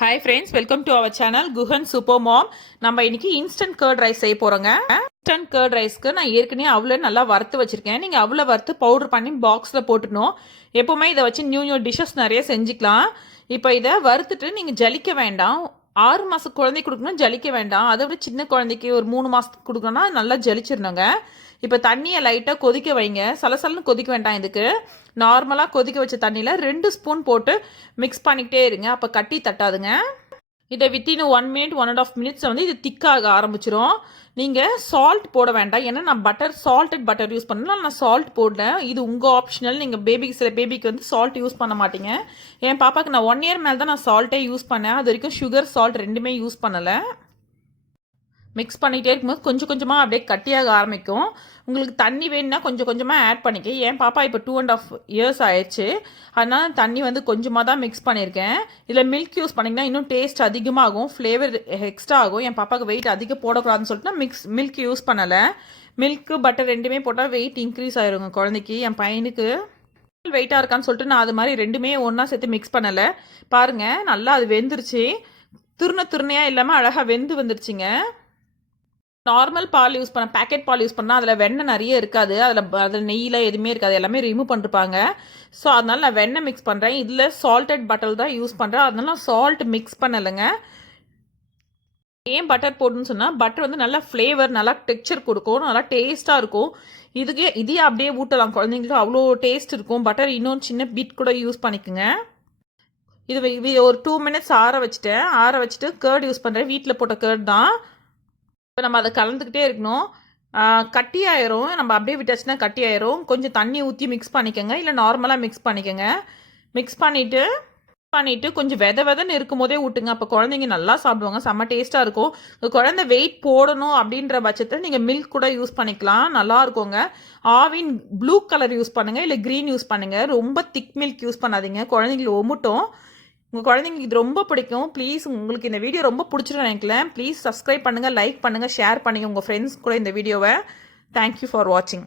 Hi friends, welcome to our channel Guhan Super Mom. நம்ம இன்னைக்கு instant curd rice செய்ய போறோங்க. Instant curd ரைஸ்க்கு நான் ஏற்கனவே அவளை நல்லா வறுத்து வச்சிருக்கேன். நீங்க அவளை வறுத்து பவுடர் பண்ணி பாக்ஸ்ல போட்டுடணும். எப்பவுமே இதை வச்சு நியூ டிஷ்ஷஸ் நிறைய செஞ்சுக்கலாம். இப்போ இதை வறுத்துட்டு நீங்க ஜலிக்க வேண்டாம். 6 மாச குழந்தைக்கு கொடுக்கணும், ஜலிக்க வேண்டாம். அதை விட சின்ன குழந்தைக்கு ஒரு 3 மாசத்துக்கு கொடுக்கணும்னா நல்லா ஜலிச்சிடணுங்க. இப்போ தண்ணியை லைட்டாக கொதிக்க வைங்க. சலசலன்னு கொதிக்க வேண்டாம். இதுக்கு நார்மலாக கொதிக்க வச்ச தண்ணியில் 2 ஸ்பூன் போட்டு மிக்ஸ் பண்ணிக்கிட்டே இருங்க. அப்போ கட்டி தட்டாதுங்க. இதை வித்தின் 1 மினிட் 1.5 மினிட்ஸ் வந்து இது திக்காக ஆரம்பிச்சிடும். நீங்கள் சால்ட் போட வேண்டாம். ஏன்னா நான் சால்டட் பட்டர் யூஸ் பண்ணலாம். நான் சால்ட் போடல. இது உங்கள் ஆப்ஷனல். நீங்கள் சில பேபிக்கு வந்து சால்ட் யூஸ் பண்ண மாட்டீங்க. என் பாப்பாவுக்கு நான் 1 இயர் மேலே தான் நான் சால்ட்டே யூஸ் பண்ணேன். அது வரைக்கும் சுகர் சால்ட் ரெண்டுமே யூஸ் பண்ணலை. மிக்ஸ் பண்ணிகிட்டே இருக்கும்போது கொஞ்சம் கொஞ்சமாக அப்படியே கட்டியாக ஆரம்பிக்கும். உங்களுக்கு தண்ணி வேணும்னா கொஞ்சம் கொஞ்சமாக ஆட் பண்ணிக்க. என் பாப்பா இப்போ 2.5 இயர்ஸ் ஆயிடுச்சு. அதனால் தண்ணி வந்து கொஞ்சமாக தான் மிக்ஸ் பண்ணியிருக்கேன். இதில் மில்க் யூஸ் பண்ணிங்கன்னா இன்னும் டேஸ்ட் அதிகமாகும், ஃப்ளேவர் எக்ஸ்ட்ரா ஆகும். என் பாப்பாவுக்கு வெயிட் அதிகம் போடக்கூடாதுன்னு சொல்லிட்டு நான் மில்க் யூஸ் பண்ணலை. மில்க்கு பட்டர் ரெண்டுமே போட்டால் வெயிட் இன்க்ரீஸ் ஆயிருங்க குழந்தைக்கு. என் பையனுக்கு வெயிட்டாக இருக்கான்னு சொல்லிட்டு நான் அது மாதிரி ரெண்டுமே ஒன்றா சேர்த்து மிக்ஸ் பண்ணலை. பாருங்கள், நல்லா அது வெந்துருச்சு. துருணையாக இல்லாமல் அழகாக வெந்து வந்துருச்சுங்க. நார்மல் பால் யூஸ் பண்ண பேக்கெட் பால் யூஸ் பண்ணால் அதில் வெண்ணெய் நிறைய இருக்காது. அதில் நெய்யில் எதுவுமே இருக்காது, எல்லாமே ரிமூவ் பண்ணிருப்பாங்க. ஸோ அதனால் நான் வெண்ணெய் மிக்ஸ் பண்ணுறேன். இதில் சால்டட் பட்டர் தான் யூஸ் பண்ணுறேன். அதனால நான் சால்ட் மிக்ஸ் பண்ணலைங்க. ஏன் பட்டர் போடணும்னு சொன்னால் பட்டர் வந்து நல்லா ஃப்ளேவர், நல்லா டெக்ஸ்சர் கொடுக்கும், நல்லா டேஸ்ட்டாக இருக்கும். இதே அப்படியே ஊட்டலாம் குழந்தைங்களுக்கு, அவ்வளோ டேஸ்ட் இருக்கும். பட்டர் இன்னொன்று சின்ன பீட் கூட யூஸ் பண்ணிக்கோங்க. இது ஒரு 2 மினிட்ஸ் ஆற வச்சுட்டு கர்ட் யூஸ் பண்ணுறேன். வீட்டில் போட்ட கர்ட் தான். இப்போ நம்ம அதை கலந்துக்கிட்டே இருக்கணும். கட்டி ஆயிரும். நம்ம அப்படியே விட்டாச்சுன்னா கட்டி ஆயிரும். கொஞ்சம் தண்ணி ஊற்றி மிக்ஸ் பண்ணிக்கோங்க, இல்லை நார்மலாக மிக்ஸ் பண்ணிக்கோங்க. மிக்ஸ் பண்ணிவிட்டு கொஞ்சம் வெதன்னு இருக்கும் போதே ஊட்டுங்க. அப்போ குழந்தைங்க நல்லா சாப்பிடுவாங்க, செம்ம டேஸ்ட்டாக இருக்கும். குழந்தை வெயிட் போடணும் அப்படின்ற பட்சத்தில் நீங்கள் மில்க் கூட யூஸ் பண்ணிக்கலாம், நல்லா இருக்குங்க. ஆவின் ப்ளூ கலர் யூஸ் பண்ணுங்கள், இல்லை க்ரீன் யூஸ் பண்ணுங்கள். ரொம்ப திக் மில்க் யூஸ் பண்ணாதீங்க, குழந்தைங்களுக்கு ஒமுட்டும். உங்கள் குழந்தைங்களுக்கு இது ரொம்ப பிடிக்கும். ப்ளீஸ், உங்களுக்கு இந்த வீடியோ ரொம்ப பிடிச்சிருன்னு நினைக்கிறேன். ப்ளீஸ் சப்ஸ்கிரைப் பண்ணுங்கள், லைக் பண்ணுங்கள், ஷேர் பண்ணுங்கள் உங்கள் ஃப்ரெண்ட்ஸ் கூட இந்த வீடியோவை. தேங்க்யூ ஃபார் வாட்சிங்.